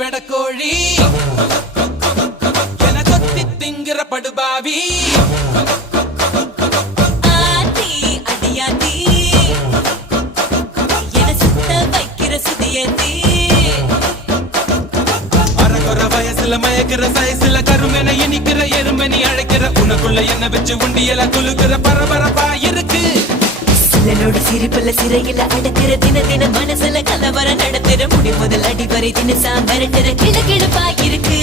பெடக்கோழி என கொத்தி திங்கிற படுபாவி ஆத்தி அடியாத்தி என சுத்த வைக்கிற சுதியத்தி அரகுற வயசுல மயக்கிற சைஸ்ல கருமென இனிக்கிற எருமனி அழைக்கிற உனக்குள்ள என்ன வச்சு உண்டியல குலுக்குற பரபரப்பா இருக்கு சிலனோட சிரிப்புல சிறையில அடக்கிற தின மனசுல கலவர நடத்துற முடி முதல் அடிவரை தினசா மிரட்டுற கிழக்கிழப்பா இருக்கு